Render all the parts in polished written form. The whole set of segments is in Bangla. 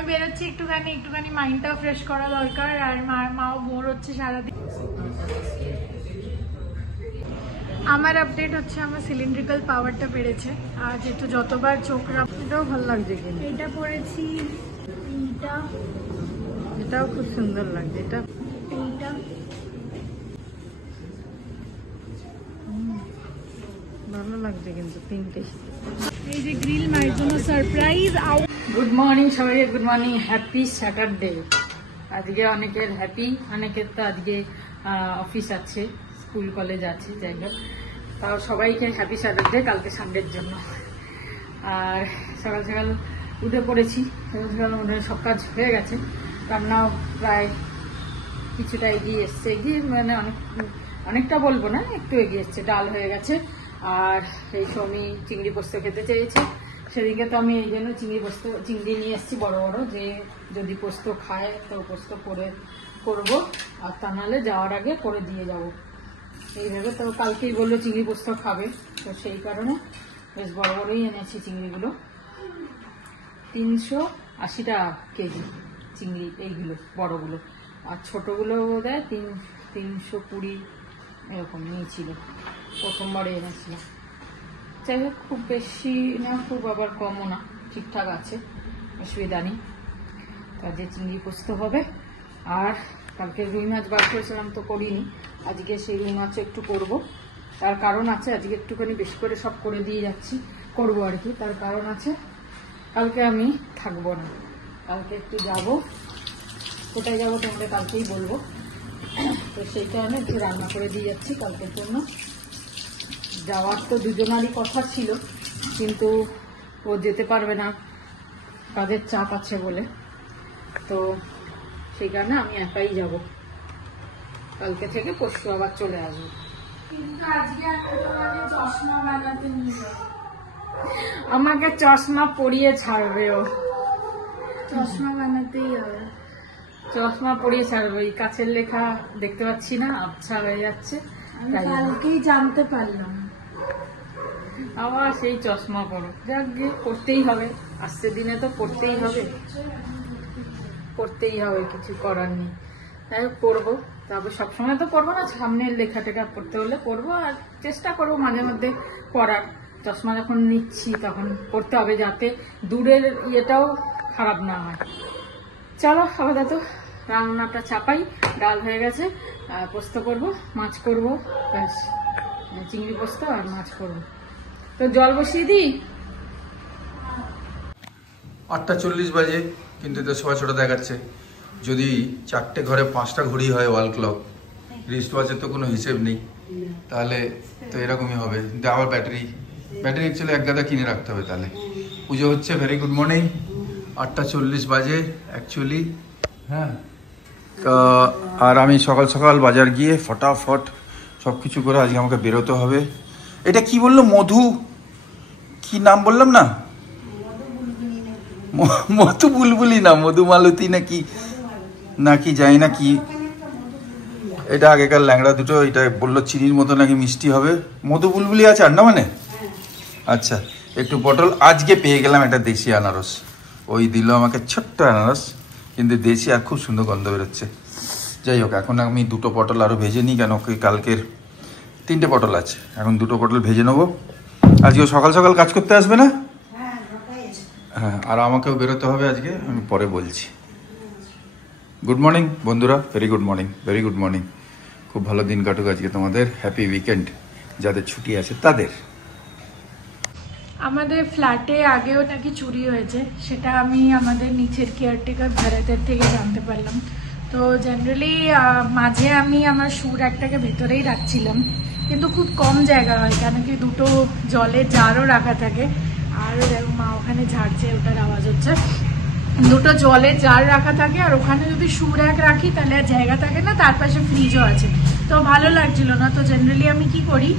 আমি বেরোচ্ছি একটুখানি মাইন্ডটা ফ্রেশ করা দরকার। আর মাও বোর হচ্ছে সারাদিন। আমার আপডেট হচ্ছে আমার সিলিন্ড্রিক্যাল পাওয়ারটা বেড়েছে। আর যেহেতু যতবার চোখ এটাও ভালো লাগছে, কিন্তু এটা পরেছি, এটাও খুব সুন্দর লাগছে। এটা ভালো লাগছে কিন্তু তিনটে। এই যে গ্রিল মায়ের জন্য সারপ্রাইজ। গুড মর্নিং সবাইকে, গুড মর্নিং, হ্যাপি স্যাটারডে। আজকে অনেকের হ্যাপি, অনেকের তো আজকে অফিস আছে, স্কুল কলেজ আছে, যাই হোক তাও সবাইকে হ্যাপি স্যাটারডে কালকে সানডের জন্য। আর সকাল সকাল উঠে পড়েছি, সকাল সকাল সব কাজ হয়ে গেছে, রান্নাও প্রায় কিছুটা এগিয়ে এসছে, এগিয়ে মানে অনেকটা বলবো না, একটু এগিয়ে এসছে। ডাল হয়ে গেছে। আর এই সৌমি চিংড়ি পোস্ত খেতে চেয়েছে, সেদিকে তো আমি এই জন্য চিংড়ি নিয়ে এসেছি বড় বড়, যে যদি পোস্ত খায় তো পোস্ত করবো, আর তা নাহলে যাওয়ার আগে করে দিয়ে যাব এইভাবে। তো কালকেই বললো চিংড়ি পোস্ত খাবে, তো সেই কারণে বেশ বড় বড়ই এনেছি চিংড়িগুলো। 380 টাকা কেজি চিংড়ি এইগুলো বড়গুলো, আর ছোটগুলো বোধহয় 320 এরকম নিয়েছিল, প্রথমবারে এনেছিলাম। যাই হোক খুব বেশি না, খুব আবার কমও না, ঠিকঠাক আছে, অসুবিধা নেই। তাদের চিংড়ি পোস্ত হবে। আর কালকে রুই মাছ বার করেছিলাম তো করিনি, আজকে সেই রুই মাছ একটু করব। তার কারণ আছে, আজকে একটুখানি বেশি করে সব করে দিয়ে যাচ্ছি, করবো আর কি। তার কারণ আছে, কালকে আমি থাকবো না, কালকে একটু যাব। কোথায় যাবো তোমরা কালকেই বলবো। তো সেই কারণে একটু রান্না করে দিয়ে যাচ্ছি কালকের জন্য। যাওয়ার তো দুজনারই কথা ছিল, কিন্তু ও যেতে পারবে না, কাজের চাপ আছে বলে। তো সেই কারণে আমি একাই যাব, কালকে থেকে পরশু আবার চলে আসবো। কিন্তু আজকে চশমা বানাতে নিয়ে আমাকে চশমা পরিয়ে ছাড়বে ও, চশমা বানাতেই হবে, চশমা পরিয়ে ছাড়বে। এই কাছের লেখা দেখতে পাচ্ছি না, আবছা হয়ে যাচ্ছে, কালকেই জানতে পারলাম। আবার সেই চশমা পরো, যাক গিয়ে করতেই হবে, আজকে দিনে তো করতেই হবে, কিছু করার নেই। তাই করবো, তারপর সবসময় তো করবো না, সামনের লেখা টেখা পড়তে হলে করবো, আর চেষ্টা করবো মাঝে মধ্যে পড়ার। চশমা যখন নিচ্ছি তখন করতে হবে, যাতে দূরের ইয়েটাও খারাপ না হয়। চলো আপাতত রান্নাটা চাপাই। ডাল হয়ে গেছে, পোস্ত করব, মাছ করব, ব্যাস, চিংড়ি পোস্ত আর মাছ করব। তো জল বসিয়ে দিই। 8টা 40 বাজে, কিন্তু তো সবাই ছোট দেখাচ্ছে। যদি 4টে ঘরে 5টা ঘড়ি হয় ওয়াল ক্লক, রিস্ট ওয়াচের তো কোনো হিসেব নেই, তাহলে তো এরকমই হবে। আবার ব্যাটারি অ্যাকচুয়ালি এক গাদা কিনে রাখতে হবে। তাহলে পুজো হচ্ছে। Very good morning. 8টা 40 বাজে অ্যাকচুয়ালি, হ্যাঁ। তা আর আমি সকাল সকাল বাজার গিয়ে ফটাফট সব কিছু করে আজকে আমাকে বেরোতে হবে। এটা কি বললো, মধু কি নাম বললাম না, মধু বুলবুলি না মধুমালতী নাকি জানি না কি, এটা আগেকার ল্যাংড়া দুটো, এটা বললো চিনির মতো নাকি মিষ্টি হবে। মধু বুলবুলি আছে আর না মানে, আচ্ছা একটু পটল আজকে পেয়ে গেলাম, এটা দেশি আনারস, ওই দিল আমাকে ছোট্ট আনারস, কিন্তু দেশি আর খুব সুন্দর গন্ধ বেরোচ্ছে। যাই হোক, এখন আমি 2টো পটল আরও ভেজে নিই, কেন কালকের 3টে পটল আছে, এখন 2টো পটল ভেজে নেবো। আজকেও সকাল সকাল কাজ করতে আসবে না? হ্যাঁ, আর আমাকেও বেরোতে হবে আজকে, আমি পরে বলছি। গুড মর্নিং বন্ধুরা, ভেরি গুড মর্নিং। খুব ভালো দিন কাটুক আজকে তোমাদের, হ্যাপি উইকেন্ড যাদের ছুটি আছে তাদের। আমাদের ফ্ল্যাটে আগেও নাকি চুরি হয়েছে, সেটা আমি আমাদের নিচের কেয়ারটেকার ভাড়াটের থেকে জানতে পারলাম। তো জেনারেলি মাঝে আমি আমার শু র্যাকটাকে ভেতরেই রাখছিলাম, কিন্তু খুব কম জায়গা হয়, কেন কি 2টো জলের জারও রাখা থাকে। আর দেখো মা ওখানে ঝাড়ছে, ওটার আওয়াজ হচ্ছে। 2টো জলের জার রাখা থাকে, আর ওখানে যদি শু র্যাক রাখি তাহলে আর জায়গা থাকে না, তার পাশে ফ্রিজও আছে, তো ভালো লাগছিল না। তো জেনারেলি আমি কি করি,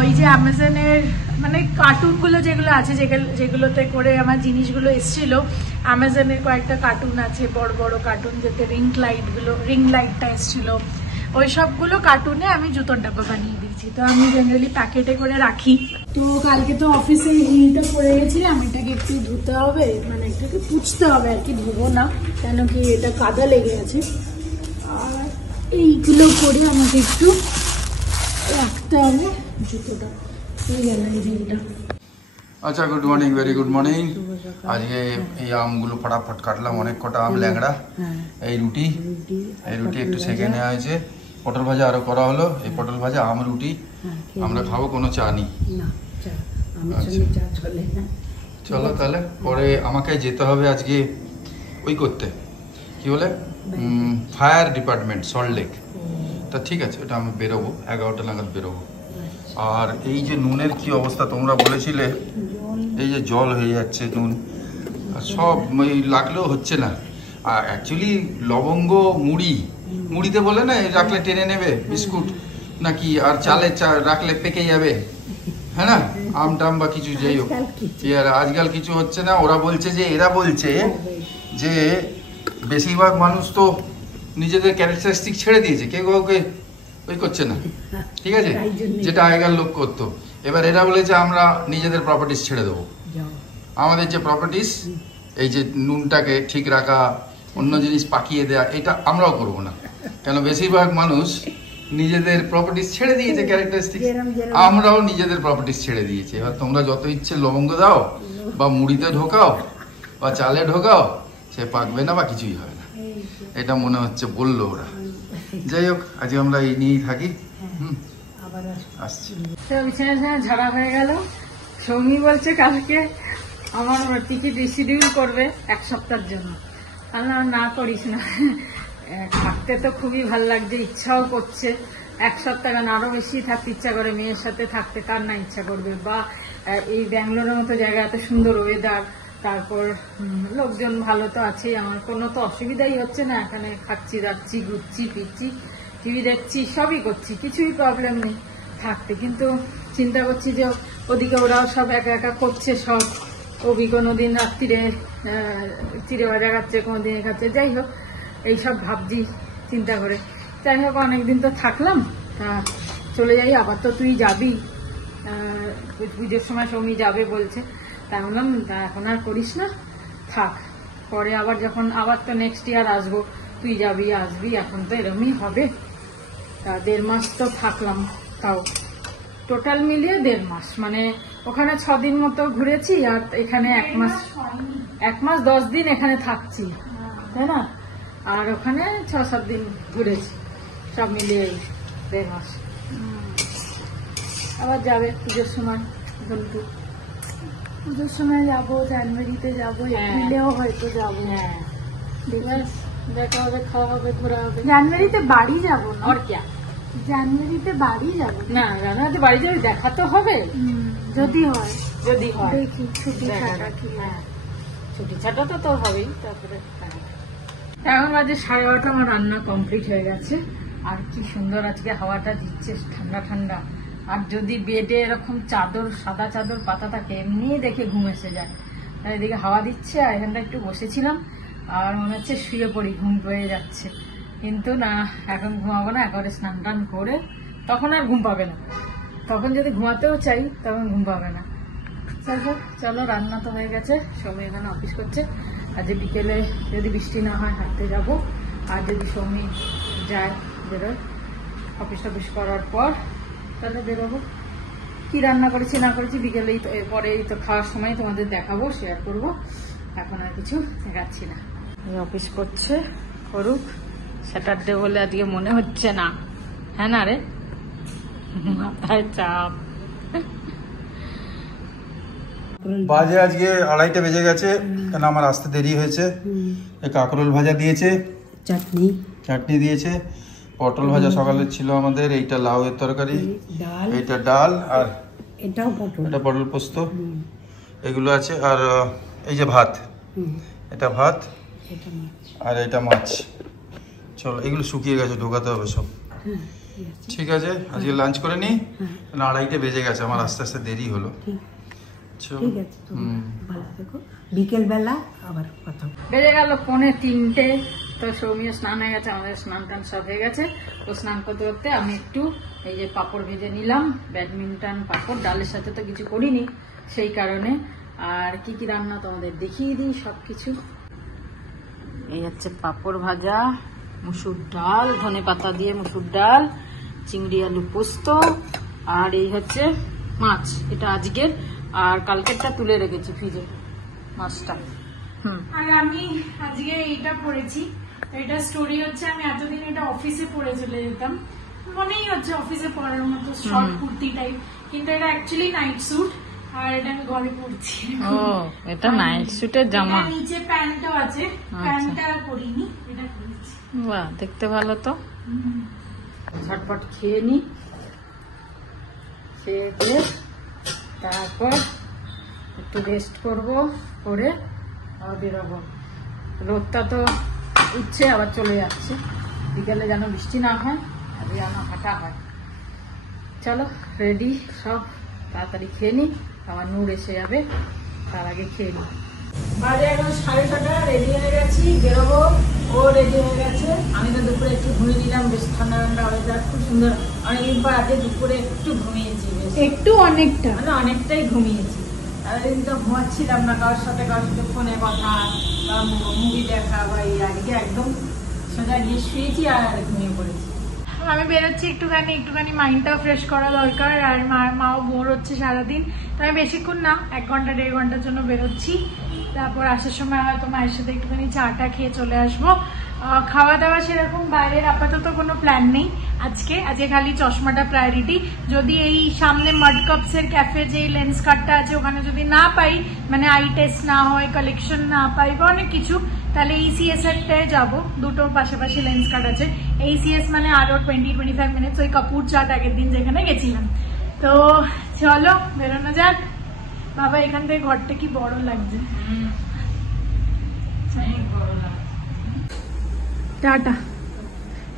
ওই যে অ্যামাজনের মানে কার্টুনগুলো যেগুলো আছে, যেগুলোতে করে আমার জিনিসগুলো এসেছিলো, অ্যামাজনের কয়েকটা কার্টুন আছে, বড় বড় কার্টুন, যেতে রিং লাইটটা এসেছিলো, ওই সবগুলো কার্টুনে আমি জুতোর ডাব্বা বানিয়ে দিয়েছি। তো আমি জেনারেলি প্যাকেটে করে রাখি। তো কালকে তো অফিসে হিলটা পড়ে গেছিলাম, এটাকে একটু ধুতে হবে, মানে এটাকে পুছতে হবে আর কি, ধুবো না কেন কি এটা কাদা লেগে আছে। আর এইগুলো করে আমাকে একটু রাখতে হবে জুতোটা। এই গেল এই হিলটা। আচ্ছা, good morning, very good morning. আজকে এই আমগুলো ফটাফট কাটলাম, অনেক কটা আম ল্যাংড়া। এই রুটি একটু সেঁকে নেওয়া হয়েছে, পটল ভাজা আরো করা হলো। এই পটল ভাজা, আম, রুটি আমরা খাবো, কোনো চা নেই। চলো তাহলে, পরে আমাকে যেতে হবে আজকে ওই করতে, কি বলে, ফায়ার ডিপার্টমেন্ট, সল্টলেক। তা ঠিক আছে, ওটা আমি বেরোবো 11টা নাগাদ বেরোবো। আর এই যে নুনের কি অবস্থা, তোমরা বলেছিলে এই যে জল হয়ে যাচ্ছে নুন, সব লাগলেও হচ্ছে না। আর অ্যাকচুয়ালি লবঙ্গ মুড়িতে বলে না রাখলে টেনে নেবে বিস্কুট নাকি, আর চালে রাখলে পেকে যাবে, হ্যাঁ না, আম টাম বা কিছু, যাই হোক। আর আজকাল কিছু হচ্ছে না। এরা বলছে যে বেশিরভাগ মানুষ তো নিজেদের ক্যারেক্টারিস্টিক ছেড়ে দিয়েছে, কেউ কাউকে ওই করছে না, ঠিক আছে, যেটা আগেকার লোক করতো। এবার এরা বলেছে আমরা নিজেদের প্রপার্টিস ছেড়ে দেবো। আমাদের যে প্রপার্টিস, এই যে নুনটাকে ঠিক রাখা, অন্য জিনিস পাকিয়ে দেয়া, এটা আমরাও করবো না। কেন বেশিরভাগ মানুষ নিজেদের প্রপার্টিস ছেড়ে দিয়েছে, ক্যারেক্টারিস্টিক। আমরাও নিজেদের প্রপার্টিস ছেড়ে দিয়েছি। এবার তোমরা যত ইচ্ছে লবঙ্গ দাও বা মুড়িতে ঢোকাও বা চালে ঢোকাও, সে পাকবে না বা কিছুই হবে না, এটা মনে হচ্ছে বললো ওরা। যাই হোক, আজকে আমরা এই নিয়েই থাকি। আসছি। বিছানা ঝাড়া হয়ে গেল। সৌমি বলছে কালকে আমার টিকিট রিশিডিউল করবে 1 সপ্তাহের জন্য। আমি না করিস না, থাকতে তো খুবই ভালো লাগছে, ইচ্ছাও করছে। 1 সপ্তাহ কেন, আরো বেশি থাকতে ইচ্ছা করে, মেয়ের সাথে থাকতে কার না ইচ্ছা করবে। বা এই ব্যাঙ্গালোরের মতো জায়গা, এত সুন্দর ওয়েদার, তারপর লোকজন ভালো তো আছেই, আমার কোনো তো অসুবিধাই হচ্ছে না। এখানে খাচ্ছি, যাচ্ছি, ঘুরছি, ফিরছি, টিভি দেখছি, সবই করছি, কিছুই প্রবলেম নেই থাকতে। কিন্তু চিন্তা করছি যে ওদিকে ওরাও সব একা একা করছে সব। অভি কোনোদিন রাত্রিরে চিড়ে ভাজা খাচ্ছে, কোনোদিন খাচ্ছে, যাই হোক এইসব ভাবছি চিন্তা করে। যাই হোক, অনেকদিন তো থাকলাম, তা চলে যাই। আবার তো তুই যাবি, পুজোর সময় সৌমি যাবে বলছে। তা বললাম এখন আর করিস না, থাক, পরে আবার যখন আবার তো নেক্সট ইয়ার আসবো, তুই যাবি আসবি, এখন তো এরমই হবে। তা 1.5 মাস তো থাকলাম, তাও টোটাল মিলিয়ে 1.5 মাস, মানে ওখানে 6 দিন মতো ঘুরেছি, আর এখানে 1 মাস 10 দিন এখানে থাকছি, তাই না? আর ওখানে 6-7 দিন ঘুরেছি, সব মিলিয়ে 1.5 মাস। আবার যাবে পুজোর সময়, বন্ধু পুজোর সময় যাবো, জানুয়ারিতে যাবো, এপ্রিলেও হয়তো যাবো। হ্যাঁ, দেখা হবে, খাওয়া হবে, ঘোরা হবে। জানুয়ারিতে বাড়ি যাবো না, আর কি, জানুয়ারিতে বাড়ি যাবো না, জানুয়ারিতে বাড়ি যাবে, দেখা তো হবে যদি হয়, দেখি ছুটি ছাটা কি। হ্যাঁ, ছুটি ছাটা তো তোর হবেই। তারপরে এখন বাজে 11:30, আমার রান্না কমপ্লিট হয়ে গেছে। আর কি সুন্দর আজকে হাওয়াটা দিচ্ছে, ঠান্ডা ঠান্ডা। আর যদি বেডে এরকম চাদর, সাদা চাদর পাতা থাকে, এমনি দেখে ঘুম এসে যায়। এদিকে হাওয়া দিচ্ছে, আর এখানটা একটু বসেছিলাম, আর মনে হচ্ছে শুয়ে পড়ি, ঘুম পেয়ে যাচ্ছে। কিন্তু না, এখন ঘুমাবো না, একবারে স্নান টান করে, তখন আর ঘুম পাবে না। তখন যদি ঘুমাতেও চাই, তখন ঘুম পাবে না। চলো, রান্না তো হয়ে গেছে, সৌমি এখানে অফিস করছে। আজ বিকেলে যদি বৃষ্টি না হয় হাঁটতে যাব, আর যদি সৌমি যায়, বেরোয় অফিস টফিস করার পর, তাহলে বেরোবো। কি রান্না করেছি না করেছি বিকেলেই তো, এরপরেই তো খাওয়ার সময় তোমাদের দেখাবো, শেয়ার করব। এখন আর কিছু দেখাচ্ছি না। অফিস করছে, করুক, স্যাটারডে বলে আজকে মনে হচ্ছে না, হ্যাঁ না রে, মাথায় চাপ। বাজে আজকে 2:30 বেজে গেছে, কেন আমার আসতে দেরি হয়েছে। কাঁকরোল ভাজা দিয়েছে, চাটনি দিয়েছে, পটল ভাজা সকালে ছিল আমাদের, এইটা লাউয়ের তরকারি, এইটা ডাল, আর এটা পটল পোস্ত, এগুলো আছে। আর এই যে ভাত, এটা ভাত, আর এটা মাছ। চলো, এগুলো শুকিয়ে গেছে, ঢোকাতে হবে সব। ঠিক আছে, আজকে লাঞ্চ করে নিই, 2:30 বেজে গেছে, আমার আস্তে আস্তে দেরি হলো। ঠিক আছে, ভালো থেকো, বিকেল বেলা আবার কথা বেজে গেল 2:45। তো সৌমিও স্নান হয়ে গেছে, আমাদের স্নান টান সব হয়ে গেছে। তো স্নান করতে করতে আমি একটু এই যে পাঁপড় ভেজে নিলাম, ব্যাডমিন্টন পাঁপড়, ডালের সাথে তো কিছু করিনি সেই কারণে। আর কি কি রান্না তোমাদের দেখিয়ে দিই সবকিছু। এই হচ্ছে পাঁপড় ভাজা, মুসুর ডাল, ধনেপাতা দিয়ে মুসুর ডাল, চিংড়ি আলু পোস্ত, আর এই হচ্ছে মাছ, এটা আজকের, আর কালকেরটা তুলে রেখেছি ফ্রিজে মাছটা। আর আমি আজকে এইটা পড়েছি। এটা স্টোরি হচ্ছে, আমি এতদিন এটা অফিসে পরে চলে যেতাম, মনেই হচ্ছে অফিসে পরার মতো শর্ট কুর্তি টাইপ, কিন্তু এটা অ্যাকচুয়ালি নাইট স্যুট, আর এটা আমি ঘরে পরছি। ও, এটা নাইট স্যুটের জামা। নিচে প্যান্টও আছে, প্যান্টটা পরিনি, এটা পরেছি। বাহ, দেখতে ভালো তো। ঝটপট খেয়ে নি, খেয়ে তারপর একটু রেস্ট করব, করে আবার বেরোবো। রোদটা তো উঠছে আবার চলে যাচ্ছে, বিকেলে যেন বৃষ্টি না হয় আর যেন হাঁটা হয়। চলো রেডি সব, তাড়াতাড়ি খেয়ে নি, আমার নূর এসে যাবে, তার আগে খেয়ে নি। বাজে এখন 6:30, রেডি হয়ে গেছি, বেরোবো। ও রেডি হয়ে গেছে, আমি তো দুপুরে একটু ঘুমিয়ে নিলাম, বেশ ঠান্ডা ঠান্ডা ওয়েদার, খুব সুন্দর। অনেকদিন পর আজকে দুপুরে একটু ঘুমিয়েছি, বেশ একটু অনেকটা, মানে অনেকটাই ঘুমিয়েছি। সারাদিন তো ঘুমাচ্ছিলাম না, কারোর সাথে ফোনে কথা বা মুভি দেখা বা আজকে একদম সোজা গিয়ে শুয়েছি আর ঘুমিয়ে পড়েছি। আমি বেরোচ্ছি একটুখানি মাইন্ডটাও ফ্রেশ করা দরকার, আর মাও বোর হচ্ছে সারাদিন, তো আমি বেশিক্ষণ না, 1 ঘন্টা 1.5 ঘন্টার জন্য বেরোচ্ছি। তারপর আসার সময় হয়তো মায়ের সাথে একটুখানি চাটা খেয়ে চলে আসবো। খাওয়া দাওয়া সেরকম বাইরের আপাতত কোনো প্ল্যান নেই আজকে খালি চশমাটা প্রায়োরিটি। যদি এই সামনে মাড কাপস এর ক্যাফে যে লেন্স কার্ডটা আছে ওখানে যদি না পাই, মানে আই টেস্ট না হয়, কালেকশন না পাই বা অনেক কিছু, তাহলে ECS এরটায় যাবো। দুটো পাশাপাশি লেন্স কার্ড আছে। ECS মানে আরো 20-25 মিনিটস, ওই কাপুর চাট আগের দিন যেখানে গেছিলাম। তো চলো বেরোনো যাক। বাবা, এখান থেকে ঘরটা কি বড় লাগছে। টাটা।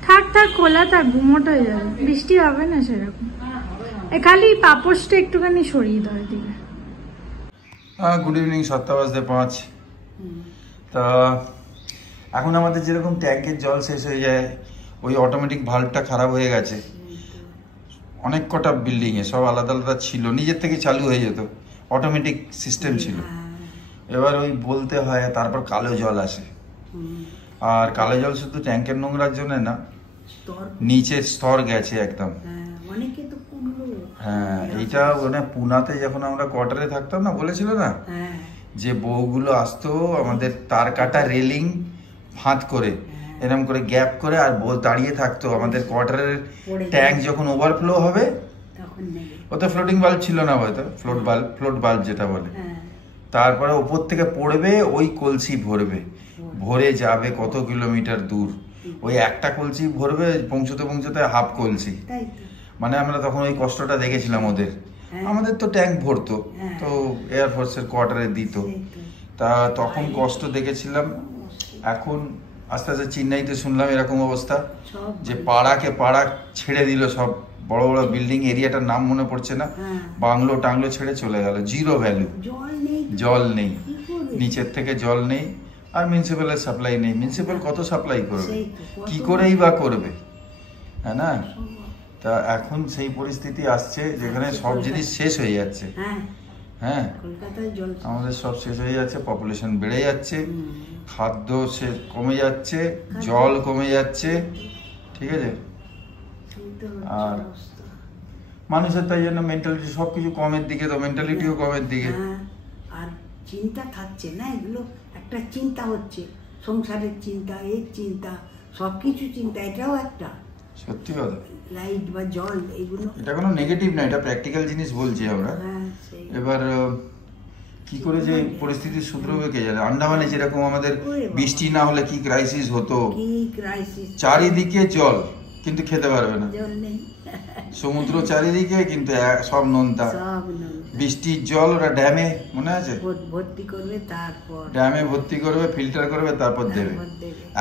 থাক খোলা থাক, ঘুমোট হয়ে যাবে, বৃষ্টি হবে না সেরকম। খালি পাপোশটা একটুখানি সরিয়ে দাও এদিকে। Good evening, 7:05। তা এখন আমাদের যেরকম ট্যাঙ্কের জল শেষ হয়ে যায়, ওই অটোমেটিক ভাল্বটা খারাপ হয়ে গেছে। অনেক কটা বিল্ডিংয়ে সব আলাদা আলাদা ছিল, নিজের থেকে চালু হয়ে যেত, অটোমেটিক সিস্টেম ছিল। এবার ওই বলতে হয়, তারপর কালো জল আসে। আর কালো জল শুধু ট্যাঙ্কের নোংরার জন্য না, নিচের স্তর গেছে একদম। হ্যাঁ, এইটা মানে পুনাতে যখন আমরা কোয়ার্টারে থাকতাম না, বলেছিল না যে বউগুলো আসতো আমাদের তার কাটা রেলিং ফাঁদ করে, এরকম করে গ্যাপ করে, আর বউ দাঁড়িয়ে থাকতো আমাদের কোয়ার্টারের ট্যাঙ্ক যখন ওভারফ্লো হবে। ওতে ফ্লোটিং বাল্ব ছিল না, হয়তো ফ্লোট বাল্ব যেটা বলে। তারপরে ওপর থেকে পড়বে, ওই কলসি ভরে যাবে কত কিলোমিটার দূর। ওই একটা কলসি ভরবে, পৌঁছতে হাফ কলসি। মানে আমরা তখন ওই কষ্টটা দেখেছিলাম ওদের। আমাদের তো ট্যাঙ্ক ভরতো, তো এয়ারফোর্সের কোয়ার্টারে দিত, তা তখন কষ্ট দেখেছিলাম। এখন আস্তে আস্তে চেন্নাইতে শুনলাম এরকম অবস্থা, যে পাড়াকে পাড়া ছেড়ে দিল, সব বড় বড় বিল্ডিং, এরিয়াটার নাম মনে পড়ছে না, বাংলো টাংলো ছেড়ে চলে গেল, জিরো ভ্যালু। জল নেই, নিচের থেকে জল নেই, আর মিউনিসিপ্যালের সাপ্লাই নেই। মিউনিসিপ্যাল কত সাপ্লাই করবে, কি করেই বা করবে, হ্যাঁ না? তা এখন সেই পরিস্থিতি আসছে যেখানে সব জিনিস শেষ হয়ে যাচ্ছে। হ্যাঁ, আমাদের সব শেষ হয়ে যাচ্ছে, পপুলেশন বেড়ে যাচ্ছে, খাদ্য কমে যাচ্ছে, জল কমে যাচ্ছে, ঠিক আছে? আর মানুষের তাই জন্য মেন্টালিটি সবকিছু কমের দিকে, তো মেন্টালিটিও কমের দিকে। আর চিন্তা থাকছে না, এগুলো একটা চিন্তা হচ্ছে, সংসারের চিন্তা, এর চিন্তা, সবকিছু চিন্তা, এটাও একটা সত্যি কথা। লাইট বা জল, এগুলো এটা কোনো নেগেটিভ না, এটা প্র্যাকটিক্যাল জিনিস বলছি আমরা। এবার কি করে যে পরিস্থিতি শুধরবে কে জানে। আন্দামানে যেরকম আমাদের বৃষ্টি না হলে কি ক্রাইসিস হতো, চারিদিকে জল কিন্তু খেতে পারবে না, সমুদ্র চারিদিকে কিন্তু সব নোনতা, বৃষ্টির জল ওরা ড্যামে, মনে আছে, ভর্তি করবে, তারপর ড্যামে ভর্তি করবে, ফিল্টার করবে, তারপর দেবে।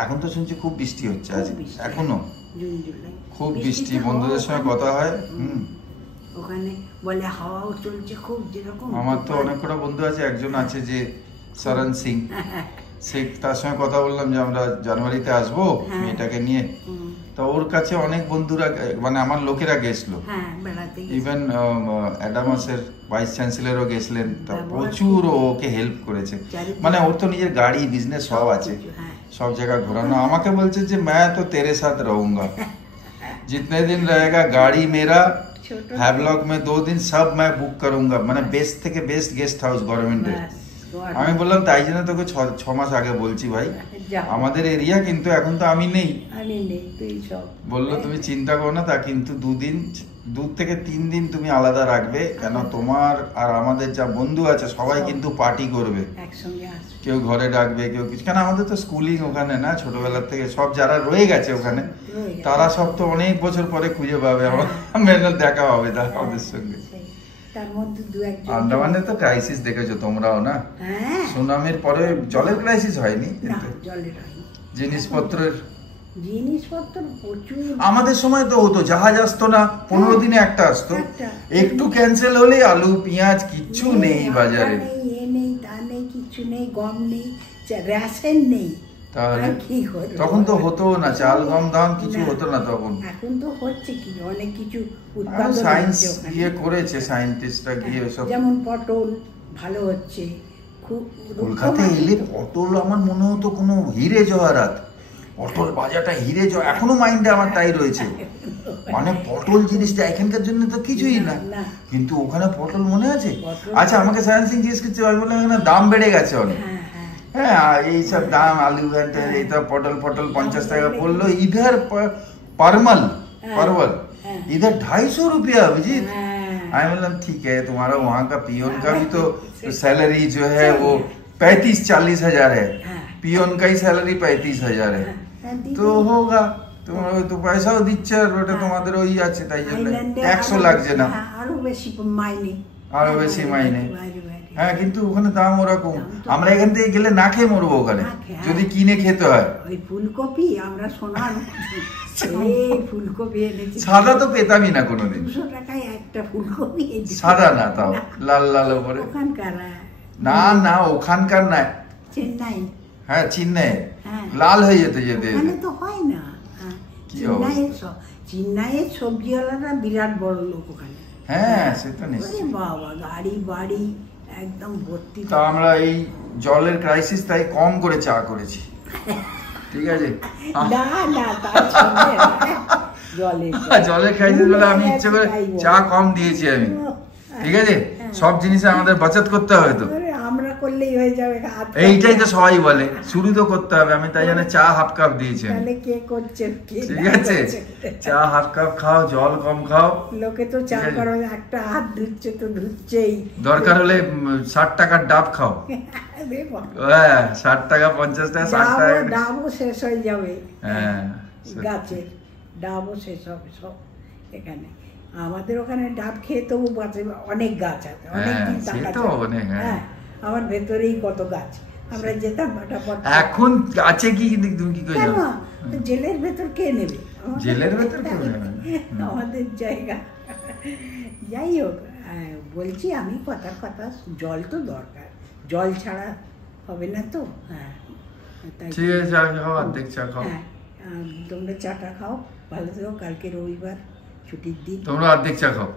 এখন তো শুনছি খুব বৃষ্টি হচ্ছে, আজ এখনো খুব বৃষ্টি। বন্ধুদের সঙ্গে কথা হয়, ওখানে বলে হাওয়াও চলছে খুব, যেরকম। আমার তো অনেক কটা বন্ধু আছে, একজন আছে যে শরণ সিং, সে তার সঙ্গে কথা বললাম যে আমরা জানুয়ারিতে আসবো মেয়েটাকে নিয়ে। তো ওর কাছে অনেক বন্ধুরা মানে আমার লোকেরা গেছিল, ইভেন অ্যাডামাসের ভাইস চ্যান্সেলরও গেছিলেন। তা প্রচুর ওকে হেল্প করেছে, মানে ওর তো নিজের গাড়ি বিজনেস সব আছে, সব জায়গা ঘোরানো। আমাকে বলছে যে मैं तो तेरे साथ रहूंगा जितने दिन रहेगा गाड़ी मेरा, हैवलॉक में 2 दिन सब मैं बुक करूंगा, মানে বেস্ট থেকে বেস্ট গেস্ট হাউস গভর্নমেন্টের। আমি বললাম তাই জন্য তোকে 6 মাস আগে বলছি ভাই, আমাদের এরিয়া কিন্তু এখন তো আমি নেই। বললো তুমি চিন্তা করো না, তা কিন্তু 2 থেকে 3 দিন তুমি আলাদা রাখবে, কেন তোমার আর আমাদের যা বন্ধু আছে সবাই কিন্তু পার্টি করবে, কেউ ঘরে ডাকবে, কেউ কিছু, কেন আমাদের তো স্কুলিং ওখানে না, ছোটবেলা থেকে সব যারা রয়ে গেছে ওখানে তারা সব তো অনেক বছর পরে খুঁজে পাবে, আমার দেখা হবে তাদের সঙ্গে। আন্দামানে তো ক্রাইসিস দেখেছো তোমরাও না, সুনামির পরে জলের ক্রাইসিস হয়নি, জিনিসপত্রের প্রচুর। আমাদের সময় তো হতো জাহাজ আসতো না, 15 দিনে একটা আসতো, একটু ক্যান্সেল হলে আলু পেঁয়াজ কিচ্ছু নেই বাজারে, কিছু নেই, গম নেই, রেশন নেই, তাহলে তখন তো হতো না, চাল গম দাম কিছু হতো না তখন। এখন তো হচ্ছে কি অনেক কিছু সায়েন্স গিয়ে করেছে, সায়েন্টিস্টরা গিয়ে সব, যেমন পটল ভালো হচ্ছে খুব। কলকাতায় এলে পটল আমার মনে হতো কোনো হিরে জওয়ারাত, পটল বাজারটা হিরে জওয়ার, এখনো মাইন্ডে আমার তাই রয়েছে, মানে পটল জিনিসটা এখানকার জন্য তো কিছুই না, কিন্তু ওখানে পটল মনে আছে। আচ্ছা আমাকে সায়েন্স জিজ্ঞেস করছে, আমি বললাম এখানে দাম বেড়ে গেছে অনেক, হ্যাঁ এইসব দাম আলু এইসব পটল 50 টাকা পড়লো, ইধার परवल इधर 250 रुपया अभिजीत। मैं बोलूँ ठीक है, तुम्हारा वहाँ का पियोन का भी तो सैलरी जो है वो 35-40 हजार है, पियोन का ही सैलरी 35,000 है, तो होगा তোমার তো পয়সাও দিচ্ছে, আর ওটা তোমাদের ওই আছে, তাই জন্য ট্যাক্সও লাগছে না, আরো বেশি মাইনে। হ্যাঁ কিন্তু ওখানে দাম ওরকম, আমরা এখান থেকে গেলে না খেয়ে মরবো ওখানে যদি কিনে খেতে হয়। ওই ফুলকপি আমরা সোনার ফুলকপি এনেছি, সাদা তো পেতামই না কোনোদিন, 200 টাকায় একটা ফুলকপি, সাদা না, তাও লাল লাল উপরে। ওখানকার না ওখানকার না, চেন্নাই, হ্যাঁ চেন্নাই লাল হয়ে যেতে ওখানে তো হয় না। চেন্নাইয়ের সবজিওয়ালারা বিরাট বড় লোক ওখানে, হ্যাঁ সে তো নিশ্চয়ই, বাবা গাড়ি বাড়ি একদম ভর্তি। তো আমরা এই জলের ক্রাইসিস তাই কম করে চা করেছি, ঠিক আছে। জলের ক্রাইসিস বলে আমি ইচ্ছে করে চা কম দিয়েছি আমি, ঠিক আছে। সব জিনিসে আমাদের বাঁচত করতে হবে, তো আমরা করলেই হয়ে যাবে, এইটাই তো সবাই বলে, শুরু তো করতে হবে। আমি তাই জন্য চা হাফ কাপ দিয়েছি, কে করছে ঠিক আছে, চা হাফ কাপ খাও, জল কম খাও। লোকে তো চা করো একটা হাত ধুচ্ছে তো ধুচ্ছেই, দরকার হলে 60 টাকার ডাব খাও, 60 টাকা 50 টাকা 60 টাকা ডাবও শেষ হয়ে যাবে, হ্যাঁ গাছের ডাবও শেষ হবে সব। এখানে আমাদের ওখানে ডাব খেয়ে তবু বাঁচে, অনেক গাছ আছে, অনেক দিন টাকা, হ্যাঁ আমার ভেতরেই কত গাছ, আমরা যেতাম ফটাফট। এখন আছে কি তুমি কি কই জানো, জেলের ভেতর কে নেবে, জেলের ভেতর কে নেবে আমাদের জায়গা। যাই হোক, বলছি আমি কথার কথা, জল তো দরকার, জল ছাড়া হবে না তো। হ্যাঁ ঠিক আছে, চা খাও, অর্ধেক চা খাও। হ্যাঁ তোমরা চাটা খাও, ভালো থেকো, কালকে রবিবার ছুটির দিন, তোমরা অর্ধেক চা খাও।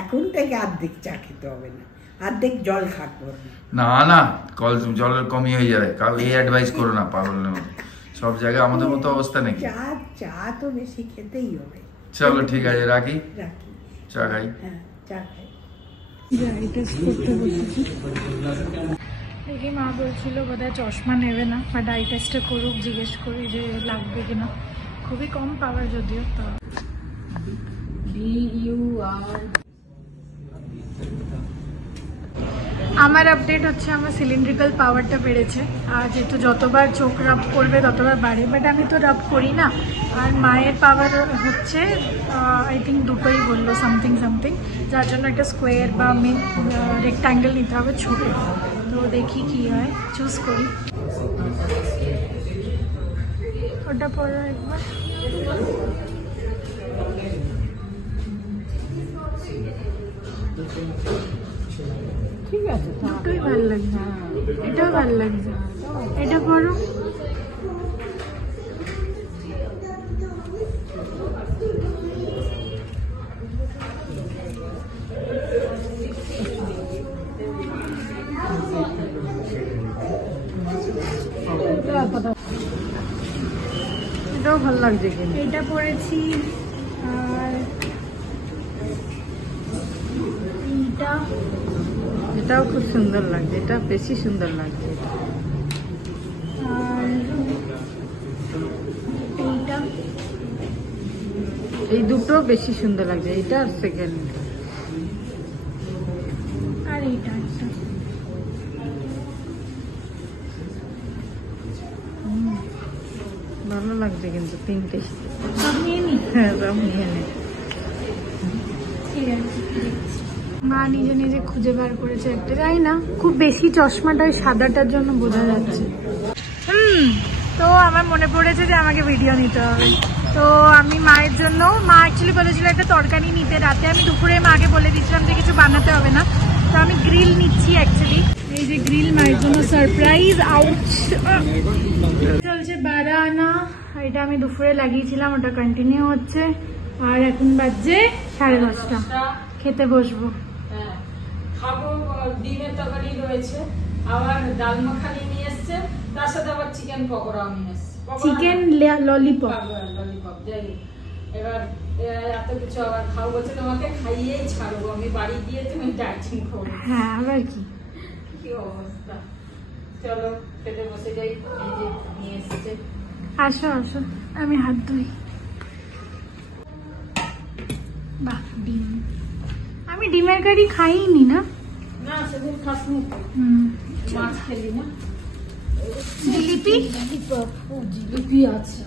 এখন থেকে অর্ধেক চা খেতে হবে না, অর্ধেক জল খাটবো না কল জলের কমই হয়ে যাবে, কাউ এই অ্যাডভাইস করো না পাগলের মতো, সব জায়গায় আমাদের মতো অবস্থা নাকি। চা তো বেশি খেতেই হবে। চলো ঠিক আছে, রাখি, চা খাই। হ্যাঁ চা খাই। দেখি মা বলছিল বোধহয় চশমা নেবে না, বাট আই টেস্টটা করুক, জিজ্ঞেস করি যে লাগবে কিনা, খুবই কম পাওয়ার যদিও। তো আমার আপডেট হচ্ছে আমার সিলিন্ড্রিক্যাল পাওয়ারটা বেড়েছে, আর যেহেতু যতবার চোখ রাব করবে ততবার বাড়ে, বাট আমি তো রাব করি না। আর মায়ের পাওয়ার হচ্ছে আই থিঙ্ক দুটোই বললো সামথিং, যার জন্য একটা স্কোয়ার বা রেক্ট্যাঙ্গেল নিতে হবে ছোট। তো দেখি কি হয়, চুজ করি। ওটা পরে একবার ঠিক আছে, দুটোই ভালো লাগছে, এটাও ভালো লাগছে, এটা পরো। এটাও ভালো লাগছে কিন্তু। এটা পরেছি, আর এইটা, এটাও খুব সুন্দর লাগছে, এটা বেশি সুন্দর লাগছে। আর এইটা, এই দুটো বেশি সুন্দর লাগছে, এটা আর সেকেন্ড। আর এইটা একটা। ভালো লাগছে কিন্তু তিনটে। সব নিয়ে নি, হ্যাঁ, সব নিয়ে নে। ঠিক আছে। মা নিজে নিজে খুঁজে বার করেছে একটা, জানি না খুব বেশি চশমাটা ওই সাদাটার জন্য বোঝা যাচ্ছে। তো আমার মনে পড়েছে যে আমাকে ভিডিও নিতে হবে, তো আমি মায়ের জন্য, মা অ্যাকচুয়ালি বলেছিল একটা তরকারি নিতে রাতে, আমি দুপুরে মাকে বলে দিয়েছিলাম যে কিছু বানাতে হবে না, তো আমি গ্রিল নিচ্ছি অ্যাকচুয়ালি। এই যে গ্রিল মায়ের জন্য সারপ্রাইজ। আউট চলছে 12 আনা, এটা আমি দুপুরে লাগিয়েছিলাম, ওটা কন্টিনিউ হচ্ছে। আর এখন বাজছে 10:30, খেতে বসবো। হ্যাঁ, খাবো। ডিমের তরকারি রয়েছে, আবার ডাল মাখানি নিয়ে এসছে, তার সাথে আবার চিকেন পকোড়াও নিয়ে এসছে। Chicken lollipop. ললিপপ, যাই হোক। এবার এত কিছু আবার খাও বলছে, তোমাকে খাইয়েই ছাড়বো, আমি বাড়ি গিয়ে তুমি ডাইটিং করো। হ্যাঁ, আবার কি। কি অবস্থা। চলো খেতে বসে যাই। এই যে নিয়ে এসছে। আসো আসো, আমি হাত ধুই। বাহ, ডিম। আমি ডিমের কারি খাইনি না। না, সেদিন খাসনি তো, মাছ খেলি না। জিলিপি, জিলিপি আছে,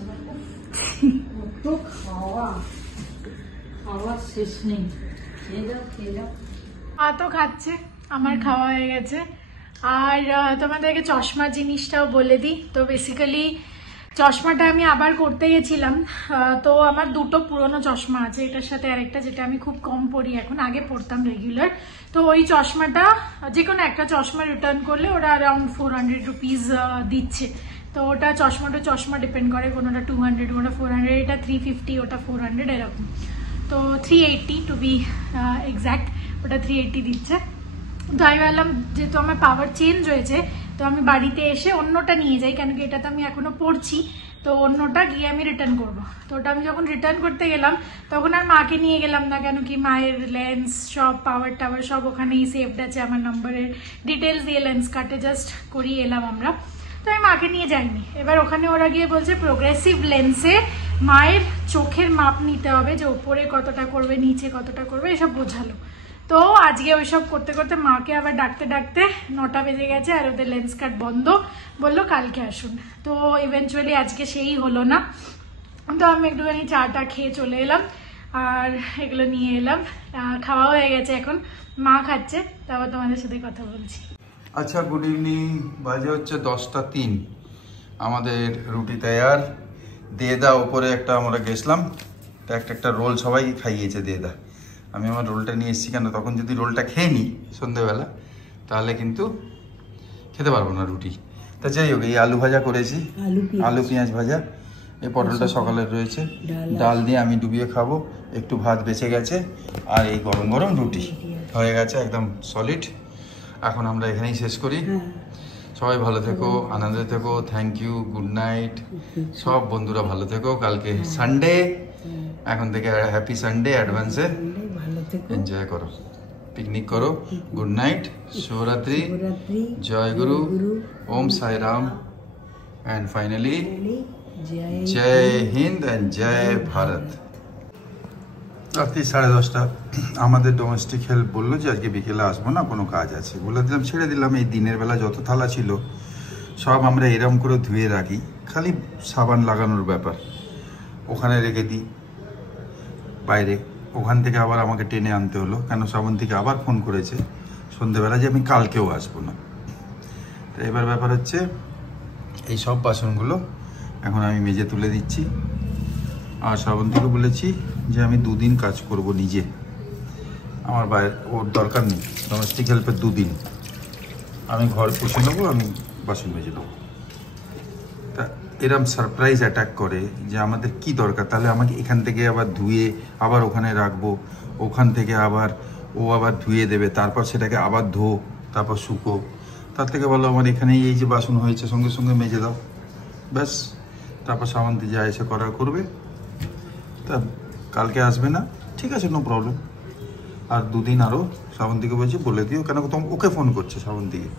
তো খাওয়া খাওয়ার শেষ নেই। খেয়ে যাও, খেয়ে যাও। তো খাচ্ছে, আমার খাওয়া হয়ে গেছে। আর তোমাদেরকে চশমা জিনিসটাও বলে দিই। তো বেসিক্যালি চশমাটা আমি আবার করতে গেছিলাম, তো আমার দুটো পুরনো চশমা আছে, এটার সাথে আরেকটা যেটা আমি খুব কম পরি এখন, আগে পড়তাম রেগুলার। তো ওই চশমাটা, যে কোনো একটা চশমা রিটার্ন করলে ওরা অ্যারাউন্ড 400 রুপিস দিচ্ছে। তো ওটা চশমা ডিপেন্ড করে, কোনোটা 200, কোনোটা 400, এটা 350, ওটা 400 এরকম। তো 380 টু বি এক্স্যাক্ট, ওটা 380 দিচ্ছে। তো আমি ভাবলাম যেহেতু আমার পাওয়ার চেঞ্জ হয়েছে, তো আমি বাড়িতে এসে অন্যটা নিয়ে যাই, কেন কি এটাতে আমি এখনো পড়ছি, তো অন্যটা গিয়ে আমি রিটার্ন করবো। তো ওটা আমি যখন রিটার্ন করতে গেলাম, তখন আর মাকে নিয়ে গেলাম না, কেন কি মায়ের লেন্স সব, পাওয়ার টাওয়ার সব ওখানেই সেভড আছে, আমার নম্বরের ডিটেলস দিয়ে লেন্স কাটে জাস্ট করিয়ে এলাম আমরা। তো আমি মাকে নিয়ে যাইনি। এবার ওখানে ওরা গিয়ে বলছে প্রোগ্রেসিভ লেন্সে মায়ের চোখের মাপ নিতে হবে, যে ওপরে কতটা করবে, নিচে কতটা করবে, এসব বোঝালো। তো আজকে ওইসব করতে করতে মাকে আবার ডাকতে ডাকতে 9টা বেজে গেছে, আর ওদের লেন্স কাট বন্ধ, বললো কালকে আসুন। তো ইভেনচুয়ালি আজকে সেই হলো না। তো আমি একটুখানি চাটা খেয়ে চলে এলাম, আর এগুলো নিয়ে এলাম। খাওয়া হয়ে গেছে, এখন মা খাচ্ছে, তারপর তোমাদের সাথে কথা বলছি। আচ্ছা, গুড ইভিনিং। বাজে হচ্ছে 10টা 3। আমাদের রুটি তৈয়ার। দেদা উপরে একটা, আমরা গেছিলাম, একটা রোল সবাই খাইয়েছে দেদা। আমি আমার রোলটা নিয়ে এসেছি, কেন তখন যদি রোলটা খেয়ে নিই সন্ধ্যেবেলা, তাহলে কিন্তু খেতে পারবো না রুটি। তা যাই হোক, এই আলু ভাজা করেছি, আলু পেঁয়াজ ভাজা। এই পটলটা সকালের রয়েছে, ডাল দিয়ে আমি ডুবিয়ে খাবো। একটু ভাত বেঁচে গেছে, আর এই গরম গরম রুটি হয়ে গেছে, একদম সলিড। এখন আমরা এখানেই শেষ করি। সবাই ভালো থেকো, আনন্দে থেকো। Thank you, good night. সব বন্ধুরা ভালো থেকো। কালকে সানডে, এখন থেকে হ্যাপি সানডে অ্যাডভান্সে। এনজয় করো, পিকনিক করো। গুড নাইট, শুভরাত্রি, জয় গুরু, ওম সাই রাম, অ্যান্ড ফাইনালি জয় হিন্দ অ্যান্ড জয় ভারত। রাত্রি 10:30 আমাদের ডোমেস্টিক হেল্প বললো যে আজকে বিকেলে আসবো না, কোনো কাজ আছে। বলে দিলাম, ছেড়ে দিলাম। এই দিনের বেলা যত থালা ছিল সব আমরা এরম করে ধুয়ে রাখি, খালি সাবান লাগানোর ব্যাপার। ওখানে রেখে দিই বাইরে, ওখান থেকে আবার আমাকে টেনে আনতে হলো, কেন সাবান থেকে আবার ফোন করেছে সন্ধেবেলা যে আমি কালকেও আসবো না। তো এবার ব্যাপার হচ্ছে, এই সব বাসনগুলো এখন আমি মেজে তুলে দিচ্ছি। আর শ্রাবন্তীকে বলেছি যে আমি 2 দিন কাজ করব নিজে, আমার ওর দরকার নেই, ডোমেস্টিক হেল্পের 2 দিন। আমি ঘর পুষে নেবো, আমি বাসন মেজে নেবো। তা এরম সারপ্রাইজ অ্যাটাক করে যে আমাদের কি দরকার, তাহলে আমাকে এখান থেকে আবার ধুয়ে আবার ওখানে রাখবো, ওখান থেকে আবার ও আবার ধুয়ে দেবে, তারপর সেটাকে আবার ধো, তারপর শুকো। তার থেকে ভালো আমার এখানেই এই যে বাসন হয়েছে সঙ্গে সঙ্গে মেজে দাও, ব্যাস। তারপর শ্রাবন্তী যা এসে করার করবে। তা কালকে আসবে না, ঠিক আছে, নো প্রবলেম। আর দুদিন আরও শ্রাবন্তীকে বলছি বলে দিও, কেন ওকে ফোন করছে শ্রাবন্তীকে,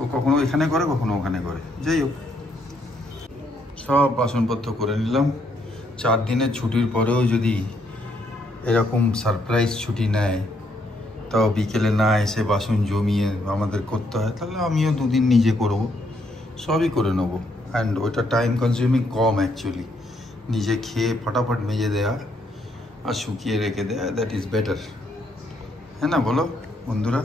ও কখনো এখানে করে কখনো ওখানে করে। যাই হোক, সব বাসনপত্র করে নিলাম। 4 দিনের ছুটির পরেও যদি এরকম সারপ্রাইজ ছুটি নেয়, তাও বিকেলে না এসে বাসন জমিয়ে আমাদের করতে হয়, তাহলে আমিও 2 দিন নিজে করবো, সবই করে নেবো। অ্যান্ড ওইটা টাইম কনজিউমিং কম অ্যাকচুয়ালি, নিজে খেয়ে ফটাফট মেজে দেওয়া আর শুকিয়ে রেখে দেওয়া, দ্যাট ইজ বেটার। হ্যাঁ না বলো বন্ধুরা?